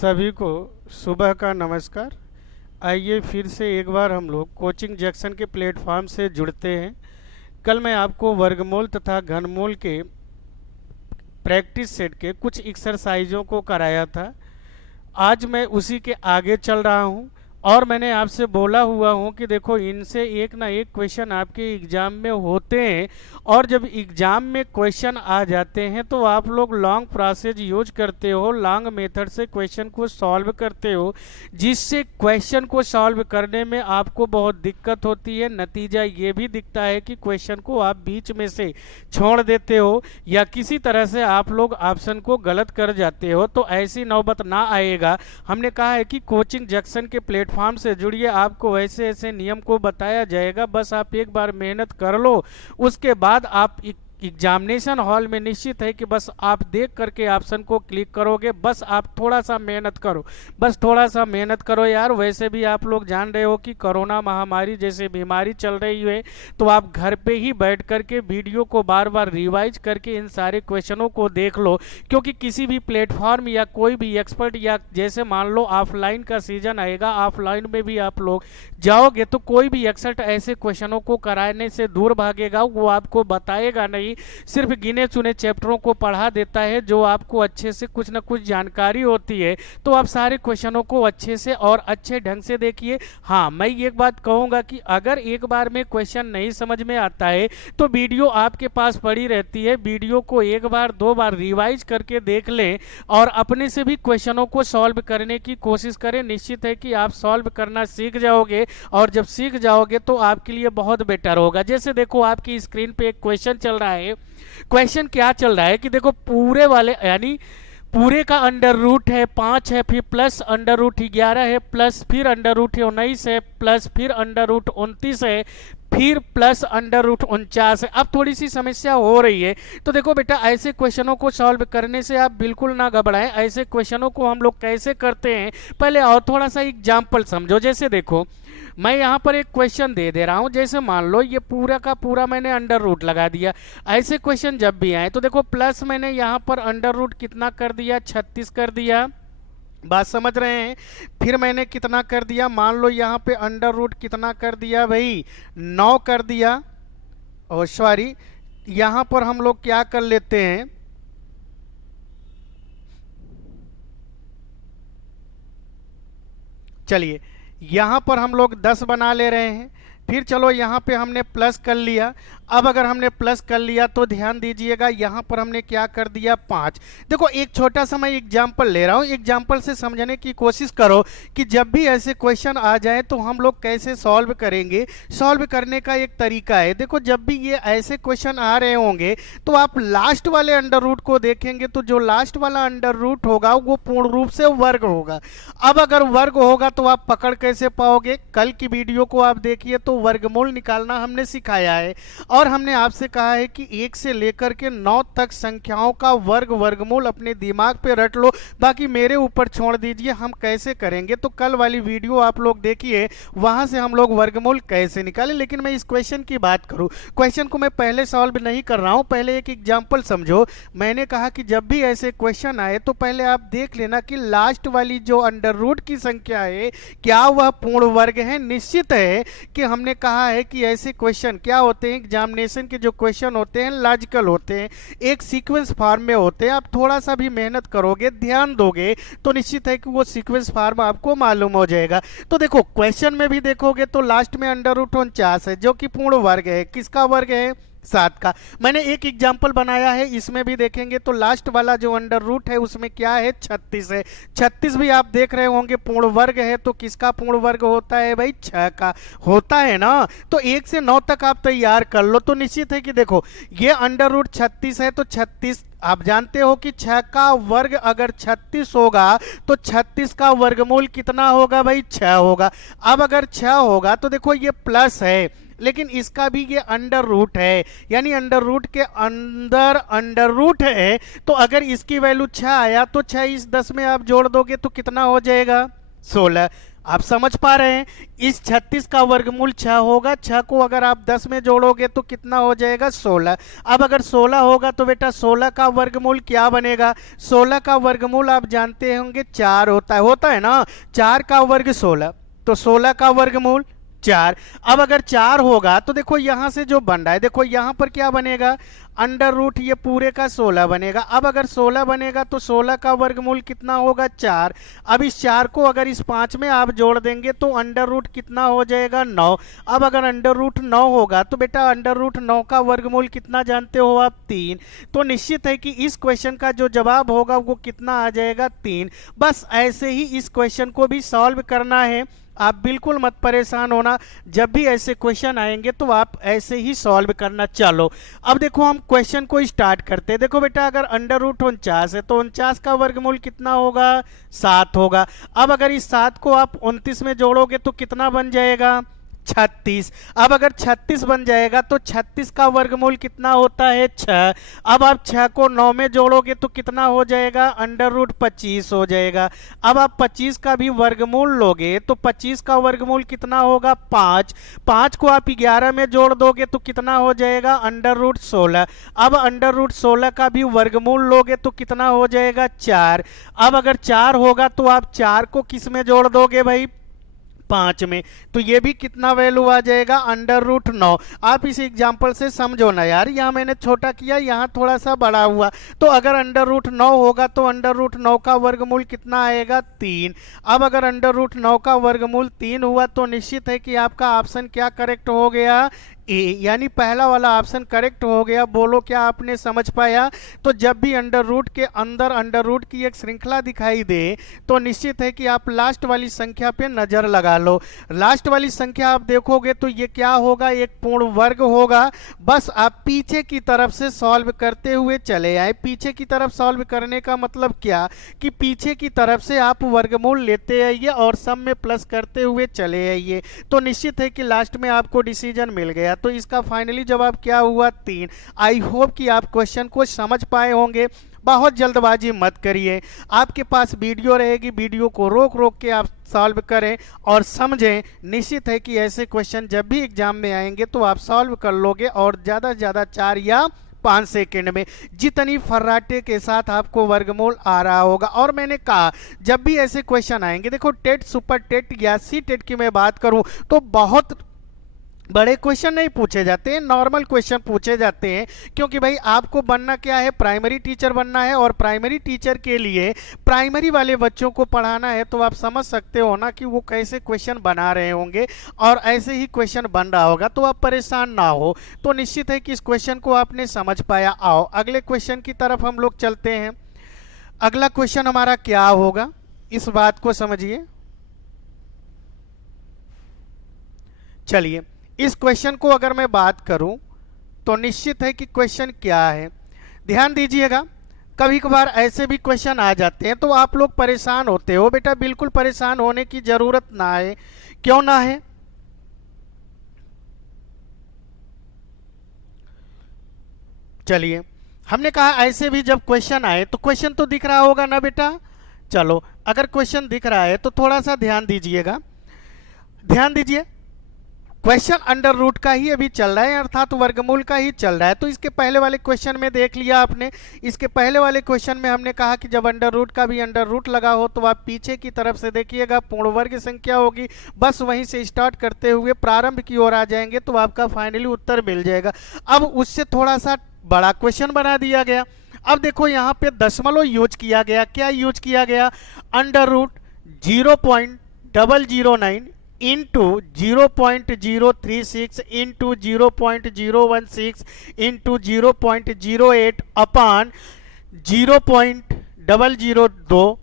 सभी को सुबह का नमस्कार। आइए फिर से एक बार हम लोग कोचिंग जंक्शन के प्लेटफॉर्म से जुड़ते हैं। कल मैं आपको वर्गमूल तथा घनमूल के प्रैक्टिस सेट के कुछ एक्सरसाइजों को कराया था। आज मैं उसी के आगे चल रहा हूँ और मैंने आपसे बोला हुआ हूँ कि देखो इनसे एक ना एक क्वेश्चन आपके एग्जाम में होते हैं। और जब एग्जाम में क्वेश्चन आ जाते हैं तो आप लोग लॉन्ग प्रोसेस यूज करते हो, लॉन्ग मेथड से क्वेश्चन को सॉल्व करते हो, जिससे क्वेश्चन को सॉल्व करने में आपको बहुत दिक्कत होती है। नतीजा ये भी दिखता है कि क्वेश्चन को आप बीच में से छोड़ देते हो या किसी तरह से आप लोग ऑप्शन को गलत कर जाते हो। तो ऐसी नौबत ना आएगा। हमने कहा है कि कोचिंग जंक्शन के प्लेटफॉर्म से जुड़िए, आपको ऐसे ऐसे नियम को बताया जाएगा, बस आप एक बार मेहनत कर लो। उसके बाद आप एग्जामिनेशन हॉल में निश्चित है कि बस आप देख करके ऑप्शन को क्लिक करोगे। बस आप थोड़ा सा मेहनत करो, बस थोड़ा सा मेहनत करो यार। वैसे भी आप लोग जान रहे हो कि कोरोना महामारी जैसे बीमारी चल रही है, तो आप घर पे ही बैठ करके वीडियो को बार बार रिवाइज करके इन सारे क्वेश्चनों को देख लो। क्योंकि किसी भी प्लेटफॉर्म या कोई भी एक्सपर्ट या जैसे मान लो ऑफलाइन का सीजन आएगा, ऑफलाइन में भी आप लोग जाओगे तो कोई भी एक्सपर्ट ऐसे क्वेश्चनों को कराने से दूर भागेगा। वो आपको बताएगा नहीं, सिर्फ गिने चुने चैप्टरों को पढ़ा देता है जो आपको अच्छे से कुछ ना कुछ जानकारी होती है। तो आप सारे क्वेश्चनों को अच्छे से और अच्छे ढंग से देखिए। हाँ, मैं एक बात कहूंगा कि अगर एक बार में क्वेश्चन नहीं समझ में आता है तो वीडियो आपके पास पड़ी रहती है, वीडियो को एक बार दो बार रिवाइज करके देख लें और अपने से भी क्वेश्चनों को सॉल्व करने की कोशिश करें। निश्चित है कि आप सॉल्व करना सीख जाओगे और जब सीख जाओगे तो आपके लिए बहुत बेटर होगा। जैसे देखो आपकी स्क्रीन पे एक क्वेश्चन चल रहा है। क्वेश्चन क्या चल रहा है कि देखो पूरे वाले यानी पूरे का अंडर रूट है 5 है, फिर प्लस अंडर रूट 11 है, प्लस फिर अंडर रूट 19 है, प्लस फिर अंडर रूट 29 है, फिर प्लस अंडर रूट 49 है। अब थोड़ी सी समस्या हो रही है। तो देखो बेटा, ऐसे क्वेश्चनों को सॉल्व करने से आप बिल्कुल ना घबराएं। ऐसे क्वेश्चनों को हम लोग कैसे करते हैं पहले और थोड़ा सा एग्जाम्पल समझो। जैसे देखो मैं यहाँ पर एक क्वेश्चन दे रहा हूँ, जैसे मान लो ये पूरा का पूरा मैंने अंडर रूट लगा दिया। ऐसे क्वेश्चन जब भी आए तो देखो प्लस मैंने यहाँ पर अंडर रूट कितना कर दिया, 36 कर दिया। बात समझ रहे हैं? फिर मैंने कितना कर दिया, मान लो यहाँ पे अंडर रूट कितना कर दिया भाई, 9 कर दिया। और सॉरी, यहाँ पर हम लोग क्या कर लेते हैं, चलिए यहाँ पर हम लोग 10 बना ले रहे हैं। फिर चलो यहाँ पे हमने प्लस कर लिया। अब अगर हमने प्लस कर लिया तो ध्यान दीजिएगा यहाँ पर हमने क्या कर दिया, 5। देखो एक छोटा सा मैं एग्जाम्पल ले रहा हूँ, एग्जाम्पल से समझने की कोशिश करो कि जब भी ऐसे क्वेश्चन आ जाए तो हम लोग कैसे सॉल्व करेंगे। सॉल्व करने का एक तरीका है। देखो जब भी ये ऐसे क्वेश्चन आ रहे होंगे तो आप लास्ट वाले अंडर रूट को देखेंगे तो जो लास्ट वाला अंडर रूट होगा वो पूर्ण रूप से वर्ग होगा। अब अगर वर्ग होगा तो आप पकड़ कैसे पाओगे, कल की वीडियो को आप देखिए तो वर्गमूल निकालना हमने सिखाया है और हमने आपसे कहा है कि 1 से लेकर के 9 तक संख्याओं का वर्गमूल अपने दिमाग पे रट लो, बाकी मेरे ऊपर छोड़ दीजिए हम कैसे करेंगे। तो कल वाली वीडियो आप लोग देखिए, वहां से हम लोग वर्गमूल कैसे निकालें। लेकिन मैं इस क्वेश्चन की बात करूं, क्वेश्चन को मैं पहले सॉल्व नहीं कर रहा हूं, पहले एक एग्जाम्पल समझो। मैंने कहा कि जब भी ऐसे क्वेश्चन आए तो पहले आप देख लेना कि लास्ट वाली जो अंडर रूट की संख्या है क्या वह पूर्ण वर्ग है। निश्चित है कि हमने कहा है कि ऐसे क्वेश्चन क्या होते हैं, एग्जामिनेशन के जो क्वेश्चन होते हैं लॉजिकल होते हैं, एक सीक्वेंस फॉर्म में होते हैं। आप थोड़ा सा भी मेहनत करोगे, ध्यान दोगे तो निश्चित है कि वो सीक्वेंस फॉर्म आपको मालूम हो जाएगा। तो देखो क्वेश्चन में भी देखोगे तो लास्ट में अंडर रूट 49 है जो कि पूर्ण वर्ग है। किसका वर्ग है, 7 का। मैंने एक एग्जाम्पल बनाया है, इसमें भी देखेंगे तो लास्ट वाला जो अंडर रूट है उसमें क्या है, 36 है। 36 भी आप देख रहे होंगे पूर्ण वर्ग है, तो किसका पूर्ण वर्ग होता है भाई, 6 का होता है ना। तो 1 से 9 तक आप तैयार कर लो तो निश्चित है कि देखो ये अंडर रूट 36 है तो 36 आप जानते हो कि 6 का वर्ग अगर 36 होगा तो 36 का वर्गमूल कितना होगा भाई, 6 होगा। अब अगर 6 होगा तो देखो ये प्लस है लेकिन इसका भी ये अंडर रूट है, यानी अंडर रूट के अंदर अंडर रूट है। तो अगर इसकी वैल्यू 6 आया तो 6 इस 10 में आप जोड़ दोगे तो कितना हो जाएगा, 16। आप समझ पा रहे हैं। इस 36 का वर्गमूल 6 होगा। 6 को अगर आप 10 में जोड़ोगे तो कितना हो जाएगा 16। अब अगर 16 होगा तो बेटा 16 का वर्गमूल क्या बनेगा। 16 का वर्गमूल आप जानते होंगे 4 होता है ना। 4 का वर्ग 16, तो 16 का वर्गमूल 4। अब अगर 4 होगा तो देखो यहां से जो बन रहा है, देखो यहां पर क्या बनेगा, अंडर रूट ये पूरे का 16 बनेगा। अब अगर 16 बनेगा तो 16 का वर्गमूल कितना होगा 4। अब इस 4 को अगर इस 5 में आप जोड़ देंगे तो अंडर रूट कितना हो जाएगा 9। अब अगर अंडर रूट 9 होगा तो बेटा अंडर रूट 9 का वर्गमूल कितना जानते हो आप 3। तो निश्चित है कि इस क्वेश्चन का जो जवाब होगा वो कितना आ जाएगा 3। बस ऐसे ही इस क्वेश्चन को भी सॉल्व करना है। आप बिल्कुल मत परेशान होना, जब भी ऐसे क्वेश्चन आएंगे तो आप ऐसे ही सॉल्व करना। चलो अब देखो हम क्वेश्चन को स्टार्ट करते हैं। देखो बेटा अगर अंडर रूट 49 है तो 49 का वर्गमूल कितना होगा 7 होगा। अब अगर इस 7 को आप 29 में जोड़ोगे तो कितना बन जाएगा 36। अब अगर 36 बन जाएगा तो 36 का वर्गमूल कितना होता है 6। अब आप 6 को 9 में जोड़ोगे तो कितना हो जाएगा अंडर रूट 25 हो जाएगा। अब आप 25 का भी वर्गमूल लोगे तो 25 का वर्गमूल कितना होगा 5। 5 को आप 11 में जोड़ दोगे तो कितना हो जाएगा अंडर रूट 16। अब अंडर रूट 16 का भी वर्गमूल लोगे तो कितना हो जाएगा 4। अब अगर 4 होगा तो आप 4 को किस में जोड़ दोगे भाई 5 में, तो ये भी कितना वैल्यू आ जाएगा अंडर रूट 9। आप इस एग्जाम्पल से समझो ना यार, यहाँ मैंने छोटा किया यहाँ थोड़ा सा बड़ा हुआ। तो अगर अंडर रूट 9 होगा तो अंडर रूट 9 का वर्गमूल कितना आएगा 3। अब अगर अंडर रूट 9 का वर्गमूल 3 हुआ तो निश्चित है कि आपका ऑप्शन क्या करेक्ट हो गया ए, यानी पहला वाला ऑप्शन करेक्ट हो गया। बोलो क्या आपने समझ पाया। तो जब भी अंडर रूट के अंदर अंडर रूट की एक श्रृंखला दिखाई दे तो निश्चित है कि आप लास्ट वाली संख्या पे नजर लगा लो। लास्ट वाली संख्या आप देखोगे तो ये क्या होगा एक पूर्ण वर्ग होगा। बस आप पीछे की तरफ से सॉल्व करते हुए चले आए। पीछे की तरफ सॉल्व करने का मतलब क्या कि पीछे की तरफ से आप वर्गमूल लेते आइए और सब में प्लस करते हुए चले आइए। तो निश्चित है कि लास्ट में आपको डिसीजन मिल गया। तो इसका फाइनली जवाब क्या हुआ 3। आई होप कि आप क्वेश्चन को समझ पाए होंगे। बहुत जल्दबाजी मत करिए, आपके पास वीडियो रहेगी, वीडियो को रोक रोक के आप सॉल्व करें और समझें। निश्चित है कि ऐसे क्वेश्चन जब भी एग्जाम में आएंगे तो आप सॉल्व कर लोगे और ज़्यादा से ज़्यादा 4 या 5 सेकेंड में, जितनी फर्राटे के साथ आपको वर्गमूल आ रहा होगा। और मैंने कहा जब भी ऐसे क्वेश्चन आएंगे, देखो टेट सुपर टेट या सी टेट की मैं बात करूं तो बहुत बड़े क्वेश्चन नहीं पूछे जाते हैं, नॉर्मल क्वेश्चन पूछे जाते हैं। क्योंकि भाई आपको बनना क्या है प्राइमरी टीचर बनना है और प्राइमरी टीचर के लिए प्राइमरी वाले बच्चों को पढ़ाना है। तो आप समझ सकते हो ना कि वो कैसे क्वेश्चन बना रहे होंगे और ऐसे ही क्वेश्चन बन रहा होगा। तो आप परेशान ना हो। तो निश्चित है कि इस क्वेश्चन को आपने समझ पाया। आओ अगले क्वेश्चन की तरफ हम लोग चलते हैं। अगला क्वेश्चन हमारा क्या होगा इस बात को समझिए। चलिए इस क्वेश्चन को अगर मैं बात करूं तो निश्चित है कि क्वेश्चन क्या है, ध्यान दीजिएगा। कभी कभार ऐसे भी क्वेश्चन आ जाते हैं तो आप लोग परेशान होते हो। बेटा बिल्कुल परेशान होने की जरूरत ना है। क्यों ना है, चलिए हमने कहा ऐसे भी जब क्वेश्चन आए तो क्वेश्चन तो दिख रहा होगा ना बेटा। चलो अगर क्वेश्चन दिख रहा है तो थोड़ा सा ध्यान दीजिएगा। ध्यान दीजिए, क्वेश्चन अंडर रूट का ही अभी चल रहा है, अर्थात वर्गमूल का ही चल रहा है। तो इसके पहले वाले क्वेश्चन में देख लिया आपने। इसके पहले वाले क्वेश्चन में हमने कहा कि जब अंडर रूट का भी अंडर रूट लगा हो तो आप पीछे की तरफ से देखिएगा पूर्ण वर्ग संख्या होगी। बस वहीं से स्टार्ट करते हुए प्रारंभ की ओर आ जाएंगे तो आपका फाइनली उत्तर मिल जाएगा। अब उससे थोड़ा सा बड़ा क्वेश्चन बना दिया गया। अब देखो यहाँ पे दशमलव यूज किया गया। क्या यूज किया गया, under root 0.009 into 0.036 into 0.016 into 0.08 upon 0.002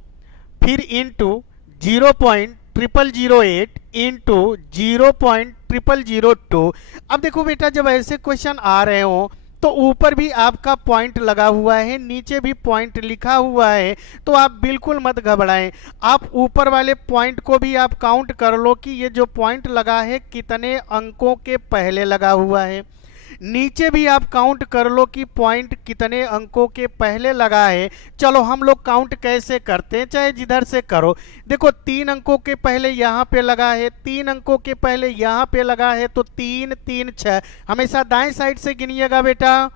फिर इंटू 0.0008 इंटू 0.002। अब देखो बेटा जब ऐसे क्वेश्चन आ रहे हो तो ऊपर भी आपका पॉइंट लगा हुआ है, नीचे भी पॉइंट लिखा हुआ है। तो आप बिल्कुल मत घबराएं। आप ऊपर वाले पॉइंट को भी आप काउंट कर लो कि ये जो पॉइंट लगा है कितने अंकों के पहले लगा हुआ है। नीचे भी आप काउंट कर लो कि पॉइंट कितने अंकों के पहले लगा है। चलो हम लोग काउंट कैसे करते हैं, चाहे जिधर से करो। देखो 3 अंकों के पहले यहाँ पे लगा है, 3 अंकों के पहले यहाँ पे लगा है, तो 3 3 6। हमेशा दाएं साइड से गिनिएगा बेटा।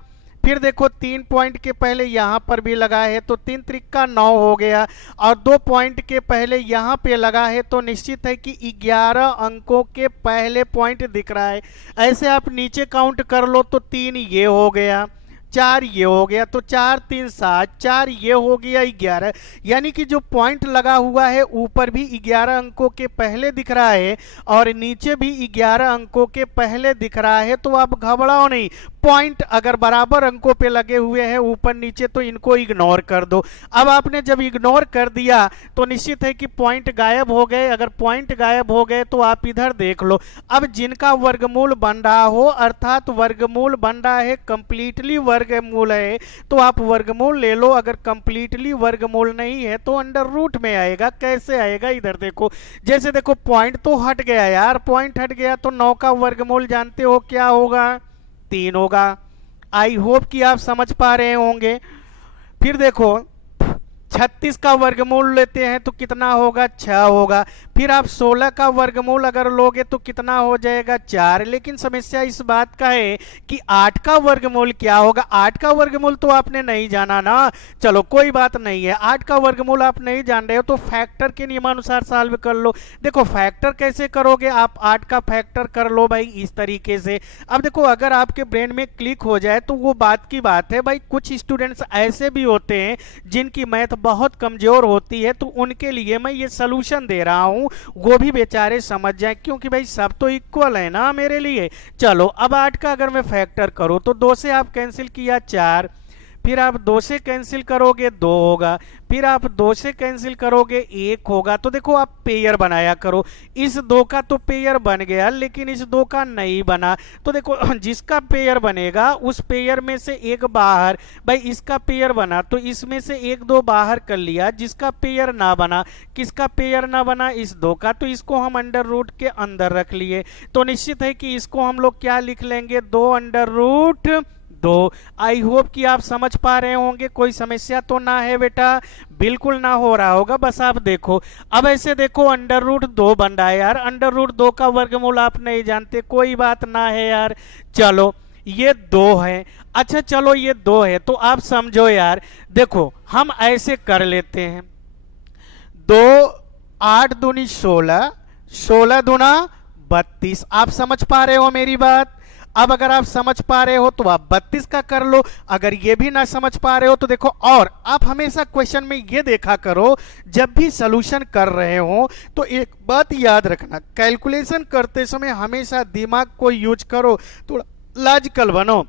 फिर देखो 3 पॉइंट के पहले यहाँ पर भी लगा है, तो 3 त्रिका 9 हो गया। और 2 पॉइंट के पहले यहाँ पे लगा है, तो निश्चित है कि 11 अंकों के पहले पॉइंट दिख रहा है। ऐसे आप नीचे काउंट कर लो, तो 3 ये हो गया, 4 ये हो गया, तो 4 3 7, 4 ये हो गया 11। यानी कि जो पॉइंट लगा हुआ है ऊपर भी 11 अंकों के पहले दिख रहा है और नीचे भी 11 अंकों के पहले दिख रहा है। तो आप घबराओ नहीं, पॉइंट अगर बराबर अंकों पे लगे हुए हैं ऊपर नीचे, तो इनको इग्नोर कर दो। अब आपने जब इग्नोर कर दिया तो निश्चित है कि पॉइंट गायब हो गए। अगर पॉइंट गायब हो गए तो आप इधर देख लो। अब जिनका वर्गमूल बन रहा हो, अर्थात वर्गमूल बन रहा है कंप्लीटली वर्गमूल है, तो आप वर्गमूल ले लो। अगर कंप्लीटली वर्गमूल नहीं है तो अंडर रूट में आएगा। कैसे आएगा, इधर देखो। जैसे देखो पॉइंट तो हट गया यार, पॉइंट हट गया तो 9 का वर्गमूल जानते हो क्या होगा, 3 होगा। आई होप कि आप समझ पा रहे होंगे। फिर देखो 36 का वर्गमूल लेते हैं तो कितना होगा, 6 होगा। फिर आप 16 का वर्गमूल अगर लोगे तो कितना हो जाएगा, 4। लेकिन समस्या इस बात का है कि 8 का वर्गमूल क्या होगा। 8 का वर्गमूल तो आपने नहीं जाना ना, चलो कोई बात नहीं है। 8 का वर्गमूल आप नहीं जान रहे हो तो फैक्टर के नियमानुसार सॉल्व कर लो। देखो फैक्टर कैसे करोगे, आप 8 का फैक्टर कर लो भाई इस तरीके से। अब देखो अगर आपके ब्रेन में क्लिक हो जाए तो वो बात की बात है भाई। कुछ स्टूडेंट्स ऐसे भी होते हैं जिनकी मैथ बहुत कमजोर होती है, तो उनके लिए मैं ये सलूशन दे रहा हूं, वो भी बेचारे समझ जाएं, क्योंकि भाई सब तो इक्वल है ना मेरे लिए। चलो अब 8 का अगर मैं फैक्टर करूं तो 2 से आप कैंसिल किया 4, फिर आप 2 से कैंसिल करोगे 2 होगा, फिर आप 2 से कैंसिल करोगे 1 होगा। तो देखो आप पेयर बनाया करो। इस 2 का तो पेयर बन गया, लेकिन इस 2 का नहीं बना। तो देखो जिसका पेयर बनेगा उस पेयर में से एक बाहर, भाई इसका पेयर बना तो इसमें से 1 2 बाहर कर लिया। जिसका पेयर ना बना, किसका पेयर ना बना, इस 2 का, तो इसको हम अंडर रूट के अंदर रख लिए। तो निश्चित है कि इसको हम लोग क्या लिख लेंगे, 2 अंडर रूट 2। आई होप कि आप समझ पा रहे होंगे, कोई समस्या तो ना है बेटा, बिल्कुल ना हो रहा होगा। बस आप देखो, अब ऐसे देखो अंडर रूट 2 बन रहा है यार। अंडर रूट 2 का वर्गमूल आप नहीं जानते, कोई बात ना है यार। चलो ये 2 है, अच्छा चलो ये 2 है तो आप समझो यार। देखो हम ऐसे कर लेते हैं, 2 8 दूनी 16, 16 दूना 32। आप समझ पा रहे हो मेरी बात। अब अगर आप समझ पा रहे हो तो आप 32 का कर लो। अगर ये भी ना समझ पा रहे हो तो देखो, और आप हमेशा क्वेश्चन में ये देखा करो, जब भी सॉल्यूशन कर रहे हो तो एक बात याद रखना, कैलकुलेशन करते समय हमेशा दिमाग को यूज करो, थोड़ा लॉजिकल बनो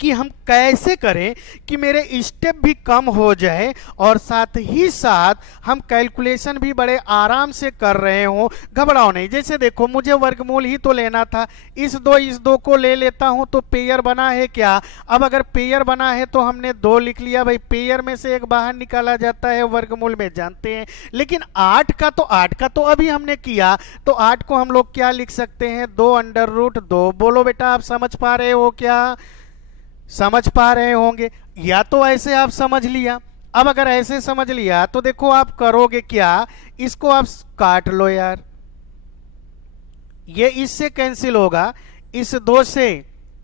कि हम कैसे करें कि मेरे स्टेप भी कम हो जाए और साथ ही साथ हम कैलकुलेशन भी बड़े आराम से कर रहे हो। घबराओ नहीं। जैसे देखो मुझे वर्गमूल ही तो लेना था, इस 2 को ले लेता हूं तो पेयर बना है क्या। अब अगर पेयर बना है तो हमने 2 लिख लिया भाई, पेयर में से एक बाहर निकाला जाता है वर्गमूल में जानते हैं। लेकिन 8 का तो अभी हमने किया, तो 8 को हम लोग क्या लिख सकते हैं, 2 अंडर रूट 2। बोलो बेटा आप समझ पा रहे हो क्या, समझ पा रहे होंगे। या तो ऐसे आप समझ लिया। अब अगर ऐसे समझ लिया तो देखो आप करोगे क्या, इसको आप काट लो यार, ये इससे कैंसिल होगा, इस 2 से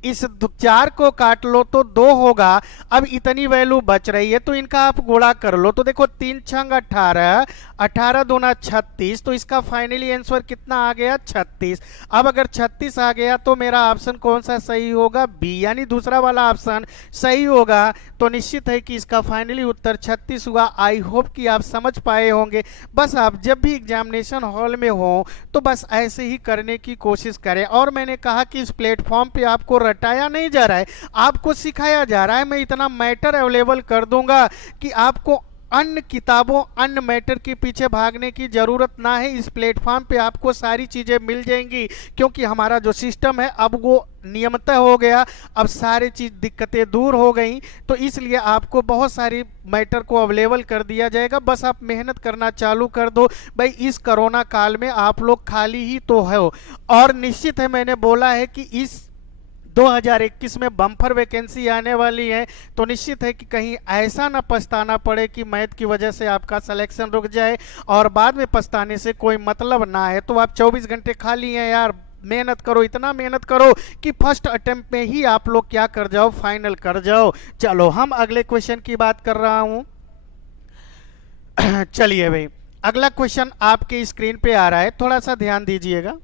इस 4 को काट लो तो 2 होगा। अब इतनी वैल्यू बच रही है तो इनका आप गुणा कर लो। तो देखो 3 छंग 18, 18 दूना 36, तो इसका फाइनली आंसर कितना आ गया, 36। अब अगर 36 आ गया तो मेरा ऑप्शन कौन सा सही होगा, बी, यानी दूसरा वाला ऑप्शन सही होगा। तो निश्चित है कि इसका फाइनली उत्तर 36 हुआ। आई होप कि आप समझ पाए होंगे। बस आप जब भी एग्जामिनेशन हॉल में हो तो बस ऐसे ही करने की कोशिश करें। और मैंने कहा कि इस प्लेटफॉर्म पे आपको रटाया नहीं जा रहा है, आपको सिखाया जा रहा है। मैं इतना मैटर अवेलेबल कर दूंगा कि आपको अन्य किताबों, अन्य मैटर के पीछे भागने की जरूरत ना है। इस प्लेटफॉर्म पे आपको सारी चीजें मिल जाएंगी, क्योंकि हमारा जो सिस्टम है अब वो नियमतः हो गया। अब सारी चीज दिक्कतें दूर हो गई, तो इसलिए आपको बहुत सारी मैटर को अवेलेबल कर दिया जाएगा। बस आप मेहनत करना चालू कर दो भाई। इस कोरोना काल में आप लोग खाली ही तो हो, और निश्चित है मैंने बोला है कि इस 2021 में बम्पर वैकेंसी आने वाली है, तो निश्चित है कि कहीं ऐसा ना पछताना पड़े कि मैथ की वजह से आपका सिलेक्शन रुक जाए और बाद में पछताने से कोई मतलब ना है। तो आप 24 घंटे खाली हैं यार, मेहनत करो, इतना मेहनत करो कि फर्स्ट अटेम्प्ट में ही आप लोग क्या कर जाओ, फाइनल कर जाओ। चलो हम अगले क्वेश्चन की बात कर रहा हूं। चलिए भाई, अगला क्वेश्चन आपके स्क्रीन पे आ रहा है, थोड़ा सा ध्यान दीजिएगा।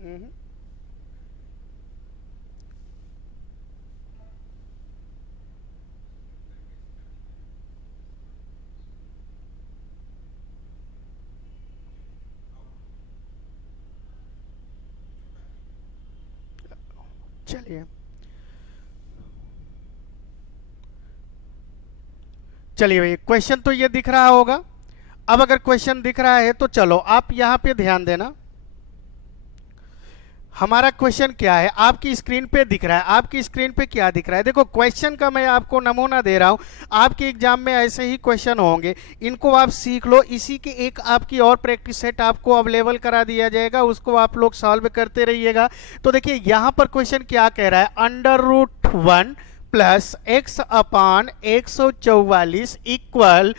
हम्म, चलिए चलिए भाई, क्वेश्चन तो ये दिख रहा होगा। अब अगर क्वेश्चन दिख रहा है तो चलो आप यहां पे ध्यान देना। हमारा क्वेश्चन क्या है, आपकी स्क्रीन पे दिख रहा है। आपकी स्क्रीन पे क्या दिख रहा है, देखो क्वेश्चन का मैं आपको नमूना दे रहा हूं। आपके एग्जाम में ऐसे ही क्वेश्चन होंगे, इनको आप सीख लो। इसी की एक आपकी और प्रैक्टिस सेट आपको अवेलेबल करा दिया जाएगा, उसको आप लोग सॉल्व करते रहिएगा। तो देखिए यहां पर क्वेश्चन क्या कह रहा है, √1 प्लस एक्स अपान 144 इक्वल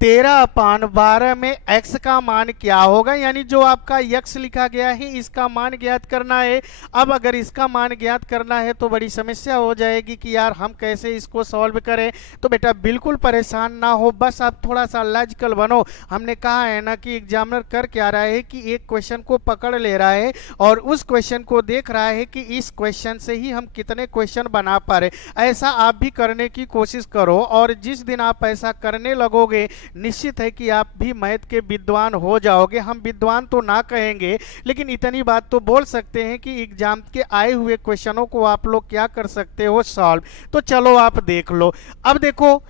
13/12 में x का मान क्या होगा। यानी जो आपका x लिखा गया है इसका मान ज्ञात करना है। अब अगर इसका मान ज्ञात करना है तो बड़ी समस्या हो जाएगी कि यार हम कैसे इसको सॉल्व करें। तो बेटा बिल्कुल परेशान ना हो, बस आप थोड़ा सा लॉजिकल बनो। हमने कहा है ना कि एग्जामिनर कर क्या रहा है कि एक क्वेश्चन को पकड़ ले रहा है और उस क्वेश्चन को देख रहा है कि इस क्वेश्चन से ही हम कितने क्वेश्चन बना पा रहे। ऐसा आप भी करने की कोशिश करो और जिस दिन आप ऐसा करने लगोगे निश्चित है कि आप भी मैथ के विद्वान हो जाओगे। हम विद्वान तो ना कहेंगे, लेकिन इतनी बात तो बोल सकते हैं कि एग्जाम के आए हुए क्वेश्चनों को आप लोग क्या कर सकते हो, सॉल्व। तो चलो आप देख लो। अब देखो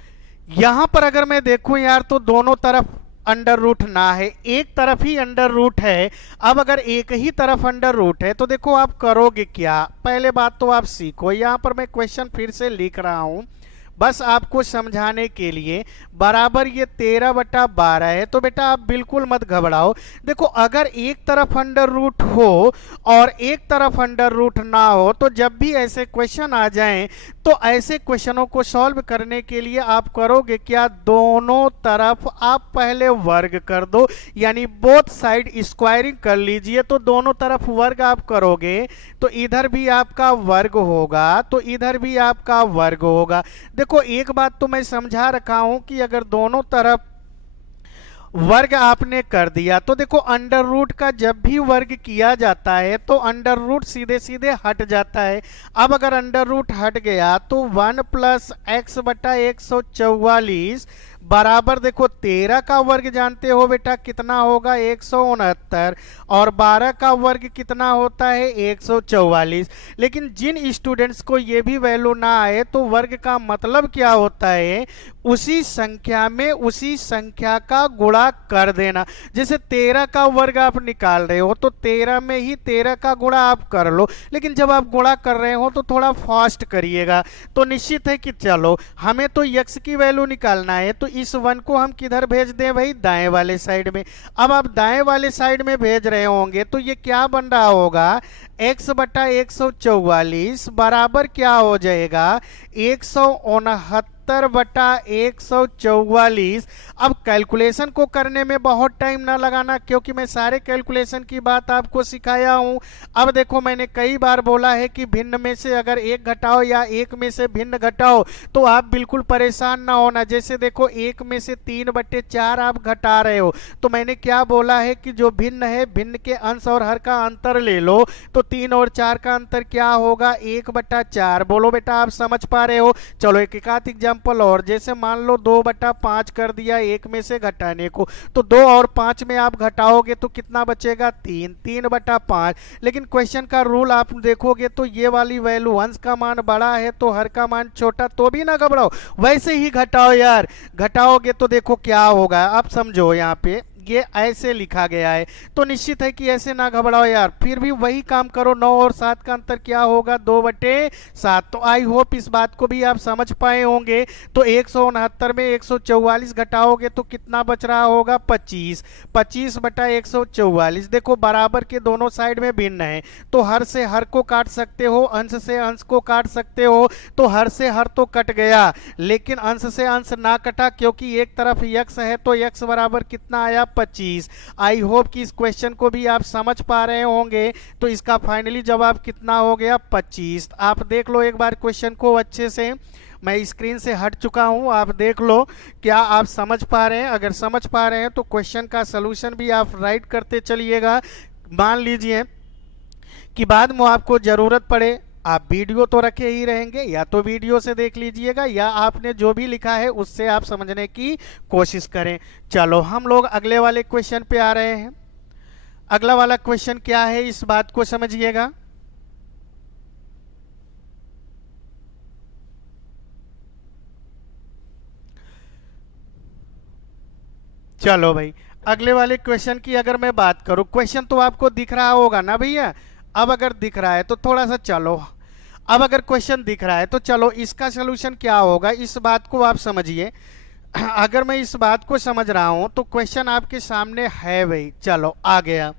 यहां पर अगर मैं देखूं यार तो दोनों तरफ अंडर रूट ना है, एक तरफ ही अंडर रूट है। अब अगर एक ही तरफ अंडर रूट है तो देखो आप करोगे क्या। पहले बात तो आप सीखो, यहां पर मैं क्वेश्चन फिर से लिख रहा हूं बस आपको समझाने के लिए। बराबर ये 13/12 है। तो बेटा आप बिल्कुल मत घबराओ। देखो अगर एक तरफ अंडर रूट हो और एक तरफ अंडर रूट ना हो तो जब भी ऐसे क्वेश्चन आ जाएं तो ऐसे क्वेश्चनों को सॉल्व करने के लिए आप करोगे क्या, दोनों तरफ आप पहले वर्ग कर दो, यानी बोथ साइड स्क्वायरिंग कर लीजिए। तो दोनों तरफ वर्ग आप करोगे तो इधर भी आपका वर्ग होगा, तो इधर भी आपका वर्ग होगा। देखो एक बात तो मैं समझा रखा हूं कि अगर दोनों तरफ वर्ग आपने कर दिया तो देखो अंडर रूट का जब भी वर्ग किया जाता है तो अंडर रूट सीधे सीधे हट जाता है। अब अगर अंडर रूट हट गया तो 1 प्लस एक्स बटा 144 बराबर देखो 13 का वर्ग जानते हो बेटा कितना होगा, 169, और 12 का वर्ग कितना होता है, 144। लेकिन जिन स्टूडेंट्स को ये भी वैल्यू ना आए तो वर्ग का मतलब क्या होता है, उसी संख्या में उसी संख्या का गुणा कर देना। जैसे 13 का वर्ग आप निकाल रहे हो तो 13 में ही 13 का गुणा आप कर लो, लेकिन जब आप गुणा कर रहे हो तो थोड़ा फास्ट करिएगा। तो निश्चित है कि चलो हमें तो x की वैल्यू निकालना है, तो इस 1 को हम किधर भेज दें भाई, दाएं वाले साइड में। अब आप दाएं वाले साइड में भेज रहे होंगे तो ये क्या बन रहा होगा, x बटा 144 बराबर क्या हो जाएगा, 169 बटा 144। अब कैलकुलेशन को करने में बहुत टाइम ना लगाना, क्योंकि मैं सारे कैलकुलेशन की बात आपको सिखाया हूं। अब देखो मैंने कई बार बोला है कि भिन्न में से अगर एक घटाओ या एक में से भिन्न घटाओ तो आप बिल्कुल परेशान ना होना। जैसे देखो एक में से 3/4 आप घटा रहे हो, तो मैंने क्या बोला है कि जो भिन्न है भिन्न के अंश और हर का अंतर ले लो। तो 3 और 4 का अंतर क्या होगा, 1/4। बोलो बेटा आप समझ पा रहे हो। चलो एक एकाध एग्जाम्पल और, जैसे मान लो 2/5 कर दिया एक में से घटाने को। तो 2 और 5 में आप घटाओगे तो कितना बचेगा, 3, 3/5। लेकिन क्वेश्चन का रूल आप देखोगे तो ये वाली वैल्यू अंश का मान बड़ा है तो हर का मान छोटा, तो भी ना घबराओ, वैसे ही घटाओ यार। घटाओगे तो देखो क्या होगा, आप समझो यहाँ पे ये ऐसे लिखा गया है तो निश्चित है कि ऐसे ना घबराओ यार, फिर भी वही काम करो। 9 और 7 का अंतर क्या होगा, 2/7। तो आई होप इस बात को भी आप समझ पाए होंगे। तो 169 में 144 घटाओगे तो कितना बच रहा होगा, 25। 25/144, देखो बराबर के दोनों साइड में भिन्न है तो हर से हर को काट सकते हो, अंश से अंश को काट सकते हो। तो हर से हर तो कट गया, लेकिन अंश से अंश ना कटा, क्योंकि एक तरफ x है तो x बराबर कितना आया, 25। आई होप कि इस क्वेश्चन को भी आप समझ पा रहे होंगे। तो इसका फाइनली जवाब कितना हो गया, 25। आप देख लो एक बार क्वेश्चन को अच्छे से, मैं स्क्रीन से हट चुका हूं, आप देख लो क्या आप समझ पा रहे हैं। अगर समझ पा रहे हैं तो क्वेश्चन का सलूशन भी आप राइट करते चलिएगा। मान लीजिए कि बाद में आपको जरूरत पड़े, आप वीडियो तो रखे ही रहेंगे, या तो वीडियो से देख लीजिएगा या आपने जो भी लिखा है उससे आप समझने की कोशिश करें। चलो हम लोग अगले वाले क्वेश्चन पे आ रहे हैं। अगला वाला क्वेश्चन क्या है, इस बात को समझिएगा। चलो भाई, अगले वाले क्वेश्चन की अगर मैं बात करूं, क्वेश्चन तो आपको दिख रहा होगा ना भैया। अब अगर दिख रहा है तो थोड़ा सा चलो, अब अगर क्वेश्चन दिख रहा है तो चलो इसका सलूशन क्या होगा, इस बात को आप समझिए। अगर मैं इस बात को समझ रहा हूं तो क्वेश्चन आपके सामने है भाई, चलो आ गया।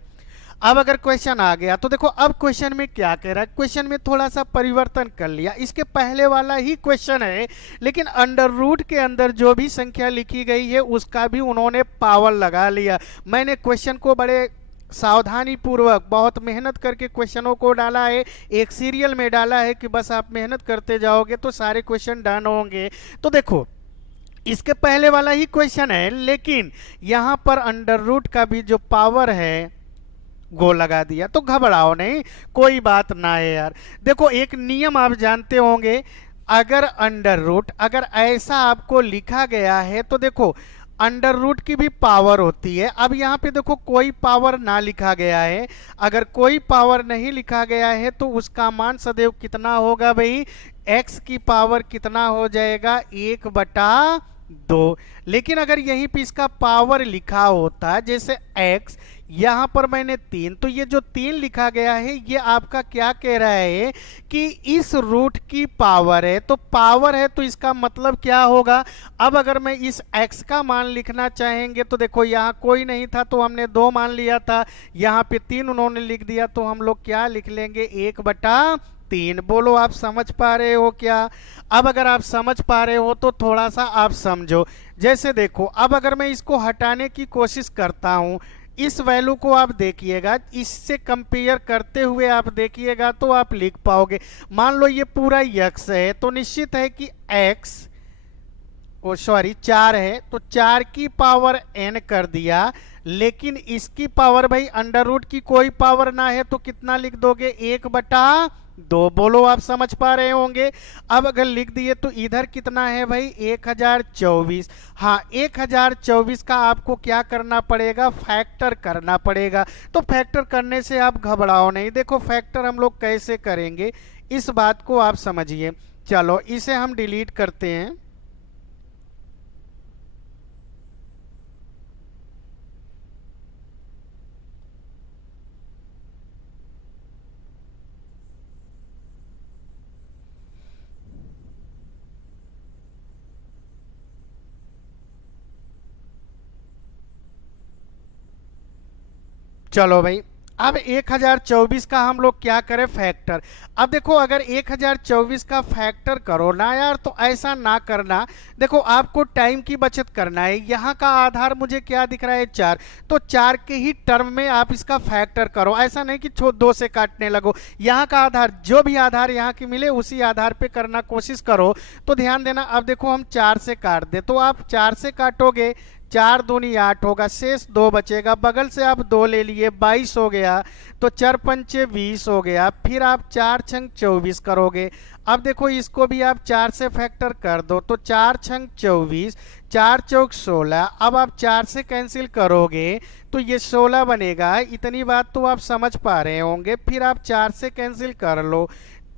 अब अगर क्वेश्चन आ गया तो देखो अब क्वेश्चन में क्या कह रहा है, क्वेश्चन में थोड़ा सा परिवर्तन कर लिया, इसके पहले वाला ही क्वेश्चन है लेकिन अंडर रूट के अंदर जो भी संख्या लिखी गई है उसका भी उन्होंने पावर लगा लिया। मैंने क्वेश्चन को बड़े सावधानी पूर्वक बहुत मेहनत करके क्वेश्चनों को डाला है, एक सीरियल में डाला है कि बस आप मेहनत करते जाओगे तो सारे क्वेश्चन डन होंगे। तो देखो इसके पहले वाला ही क्वेश्चन है लेकिन यहां पर अंडर रूट का भी जो पावर है वो लगा दिया, तो घबराओ नहीं, कोई बात ना है यार। देखो एक नियम आप जानते होंगे, अगर अंडर रूट अगर ऐसा आपको लिखा गया है तो देखो अंडर रूट की भी पावर होती है। अब यहाँ पे देखो कोई पावर ना लिखा गया है, अगर कोई पावर नहीं लिखा गया है तो उसका मान सदैव कितना होगा भाई, x की पावर कितना हो जाएगा, 1/2। लेकिन अगर यहीं पे इसका पावर लिखा होता जैसे x, यहां पर मैंने 3, तो ये जो 3 लिखा गया है ये आपका क्या कह रहा है कि इस रूट की पावर है। तो पावर है तो इसका मतलब क्या होगा, अब अगर मैं इस x का मान लिखना चाहेंगे तो देखो यहाँ कोई नहीं था तो हमने 2 मान लिया था, यहाँ पे 3 उन्होंने लिख दिया तो हम लोग क्या लिख लेंगे, 1/3। बोलो आप समझ पा रहे हो क्या। अब अगर आप समझ पा रहे हो तो थोड़ा सा आप समझो, जैसे देखो अब अगर मैं इसको हटाने की कोशिश करता हूं, इस वैल्यू को आप देखिएगा, इससे कंपेयर करते हुए आप देखिएगा तो आप लिख पाओगे। मान लो ये पूरा x है तो निश्चित है कि x 4 है तो 4 की पावर n कर दिया, लेकिन इसकी पावर भाई अंडर रूट की कोई पावर ना है तो कितना लिख दोगे, 1/2। बोलो आप समझ पा रहे होंगे। अब अगर लिख दिए तो इधर कितना है भाई, 1024। हाँ 1024 का आपको क्या करना पड़ेगा, फैक्टर करना पड़ेगा। तो फैक्टर करने से आप घबराओ नहीं, देखो फैक्टर हम लोग कैसे करेंगे इस बात को आप समझिए। चलो इसे हम डिलीट करते हैं। चलो भाई अब 1024 का हम लोग क्या करें, फैक्टर। अब देखो अगर 1024 का फैक्टर करो ना यार तो ऐसा ना करना, देखो आपको टाइम की बचत करना है। यहाँ का आधार मुझे क्या दिख रहा है, 4, तो 4 के ही टर्म में आप इसका फैक्टर करो, ऐसा नहीं कि 2 से काटने लगो। यहाँ का आधार जो भी आधार यहाँ की मिले उसी आधार पे करना कोशिश करो। तो ध्यान देना, अब देखो हम 4 से काट दे तो आप 4 से काटोगे, 4 दूनी 8 होगा, शेष 2 बचेगा, बगल से आप 2 ले लिए 22 हो गया, तो 4 पंचे 20 हो गया, फिर आप 4 छंग 24 करोगे। अब देखो इसको भी आप 4 से फैक्टर कर दो, तो 4 छंग 24, 4 चौक 16। अब आप 4 से कैंसिल करोगे तो ये 16 बनेगा। इतनी बात तो आप समझ पा रहे होंगे। फिर आप 4 से कैंसिल कर लो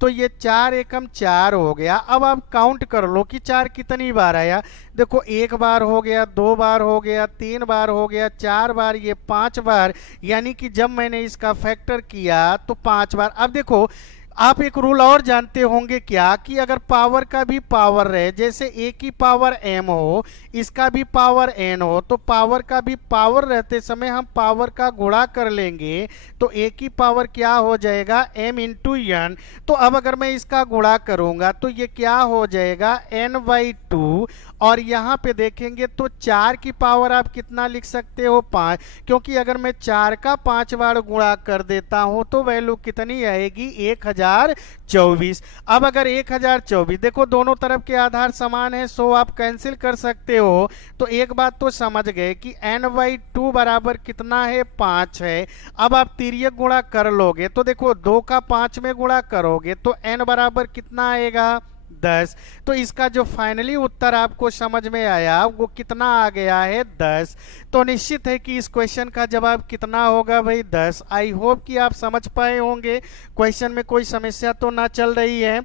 तो ये 4 एकम 4 हो गया। अब आप काउंट कर लो कि 4 कितनी बार आया। देखो 1 बार हो गया, 2 बार हो गया, 3 बार हो गया, 4 बार, ये 5 बार, यानी कि जब मैंने इसका फैक्टर किया तो 5 बार। अब देखो आप एक रूल और जानते होंगे क्या, कि अगर पावर का भी पावर रहे, जैसे a की पावर m हो, इसका भी पावर n हो, तो पावर का भी पावर रहते समय हम पावर का गुणा कर लेंगे तो a की पावर क्या हो जाएगा, m इंटू n। तो अब अगर मैं इसका गुणा करूंगा तो ये क्या हो जाएगा, n/2। और यहाँ पे देखेंगे तो 4 की पावर आप कितना लिख सकते हो, 5, क्योंकि अगर मैं 4 का 5 बार गुणा कर देता हूं तो वैल्यू कितनी आएगी, 1024। अब अगर 1024, देखो दोनों तरफ के आधार समान है, सो आप कैंसिल कर सकते हो। तो एक बात तो समझ गए कि n/2 बराबर कितना है, 5 है। अब आप तिर्यक गुणा कर लोगे तो देखो 2 का 5 में गुणा करोगे तो n बराबर कितना आएगा, 10। तो इसका जो फाइनली उत्तर आपको समझ में आया वो कितना आ गया है, 10। तो निश्चित है कि इस क्वेश्चन का जवाब कितना होगा भाई, 10। आई होप कि आप समझ पाए होंगे। क्वेश्चन में कोई समस्या तो ना चल रही है,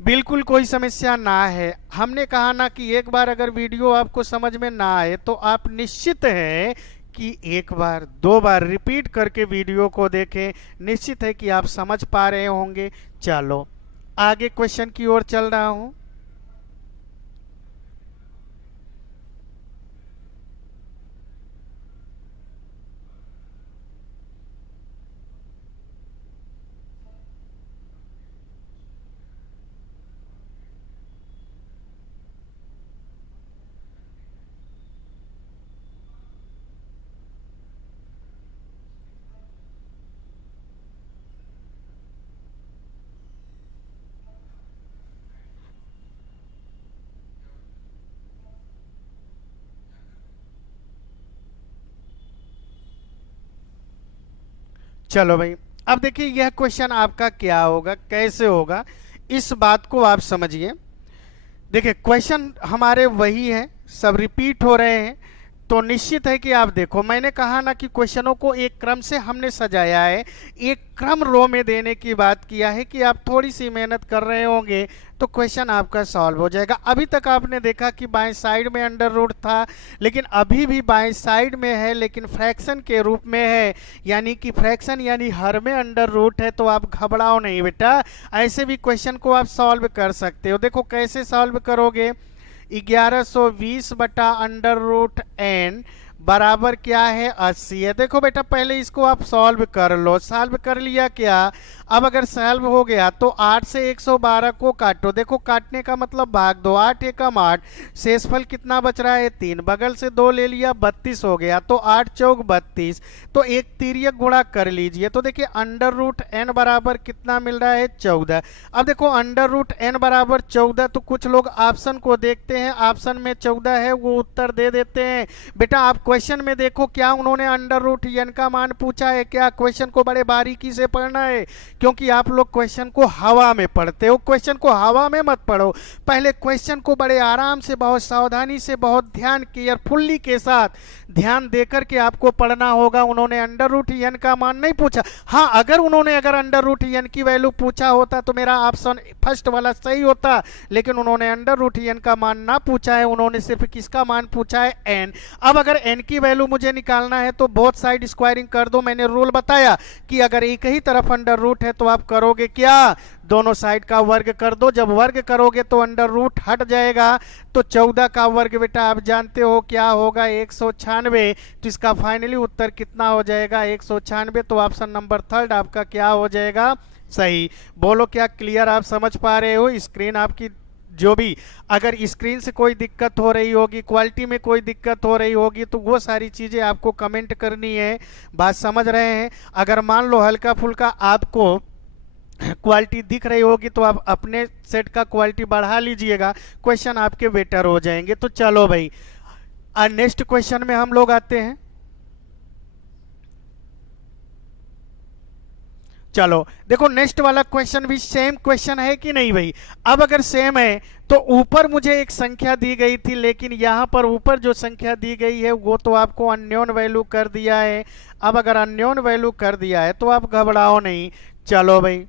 बिल्कुल कोई समस्या ना है। हमने कहा ना कि एक बार अगर वीडियो आपको समझ में ना आए तो आप निश्चित है कि एक बार 2 बार रिपीट करके वीडियो को देखें, निश्चित है कि आप समझ पा रहे होंगे। चलो आगे क्वेश्चन की ओर चल रहा हूं। चलो भाई, अब देखिए यह क्वेश्चन आपका क्या होगा, कैसे होगा, इस बात को आप समझिए। देखिए क्वेश्चन हमारे वही हैं, सब रिपीट हो रहे हैं। तो निश्चित है कि आप देखो, मैंने कहा ना कि क्वेश्चनों को एक क्रम से हमने सजाया है, एक क्रम रो में देने की बात किया है कि आप थोड़ी सी मेहनत कर रहे होंगे तो क्वेश्चन आपका सॉल्व हो जाएगा। अभी तक आपने देखा कि बाएं साइड में अंडर रूट था, लेकिन अभी भी बाएं साइड में है, लेकिन फ्रैक्शन के रूप में है, यानी कि फ्रैक्शन यानी हर में अंडर रूट है। तो आप घबराओ नहीं बेटा, ऐसे भी क्वेश्चन को आप सॉल्व कर सकते हो। देखो कैसे सॉल्व करोगे, 1120 बटा अंडर रूट n बराबर क्या है, 80 है। देखो बेटा पहले इसको आप सॉल्व कर लो, सॉल्व कर लिया क्या। अब अगर सॉल्व हो गया तो 8 से 112 को काटो, देखो काटने का मतलब भाग दो, 8 एकम 8, शेषफल कितना बच रहा है, 3, बगल से 2 ले लिया, 32 हो गया, तो 8 चौक 32। तो एक तिर्यक गुणा कर लीजिए, तो देखिए अंडर रूट n बराबर कितना मिल रहा है, 14। अब देखो अंडर रूट n बराबर 14, तो कुछ लोग ऑप्शन को देखते हैं, ऑप्शन में 14 है वो उत्तर दे देते हैं। बेटा आप क्वेश्चन में देखो, क्या उन्होंने अंडर रूट n का मान पूछा है क्या, क्वेश्चन को बड़े बारीकी से पढ़ना है, क्योंकि आप लोग क्वेश्चन को हवा में पढ़ते हो। क्वेश्चन को हवा में मत पढ़ो, पहले क्वेश्चन को बड़े आराम से, बहुत सावधानी से, बहुत ध्यान, केयरफुल्ली के साथ ध्यान देकर के आपको पढ़ना होगा। उन्होंने अंडर रूट n का मान नहीं पूछा। हाँ, अगर अंडर रूट n की वैल्यू पूछा होता तो मेरा ऑप्शन फर्स्ट वाला सही होता, लेकिन उन्होंने अंडर रूट n का मान ना पूछा है, उन्होंने सिर्फ किसका मान पूछा है, n। अब अगर n की वैल्यू मुझे निकालना है तो बोथ साइड स्क्वायरिंग कर दो। मैंने रूल बताया कि अगर एक ही तरफ अंडर रूट है तो आप करोगे क्या, दोनों साइड का वर्ग कर दो। जब वर्ग करोगे तो अंडर रूट हट जाएगा। तो 14 का वर्ग बेटा आप जानते हो क्या होगा, 196। तो इसका फाइनली उत्तर कितना हो जाएगा, 196। तो ऑप्शन नंबर 3 आपका क्या हो जाएगा, सही। बोलो क्या क्लियर आप समझ पा रहे हो। स्क्रीन आपकी जो भी, अगर स्क्रीन से कोई दिक्कत हो रही होगी, क्वालिटी में कोई दिक्कत हो रही होगी, तो वो सारी चीज़ें आपको कमेंट करनी है। बात समझ रहे हैं। अगर मान लो हल्का फुल्का आपको क्वालिटी दिख रही होगी तो आप अपने सेट का क्वालिटी बढ़ा लीजिएगा, क्वेश्चन आपके बेटर हो जाएंगे। तो चलो भाई नेक्स्ट क्वेश्चन में हम लोग आते हैं। चलो देखो नेक्स्ट वाला क्वेश्चन भी सेम क्वेश्चन है कि नहीं भाई। अब अगर सेम है तो ऊपर मुझे एक संख्या दी गई थी, लेकिन यहां पर ऊपर जो संख्या दी गई है वो तो आपको अननोन वैल्यू कर दिया है। अब अगर अननोन वैल्यू कर दिया है तो आप घबराओ नहीं। चलो भाई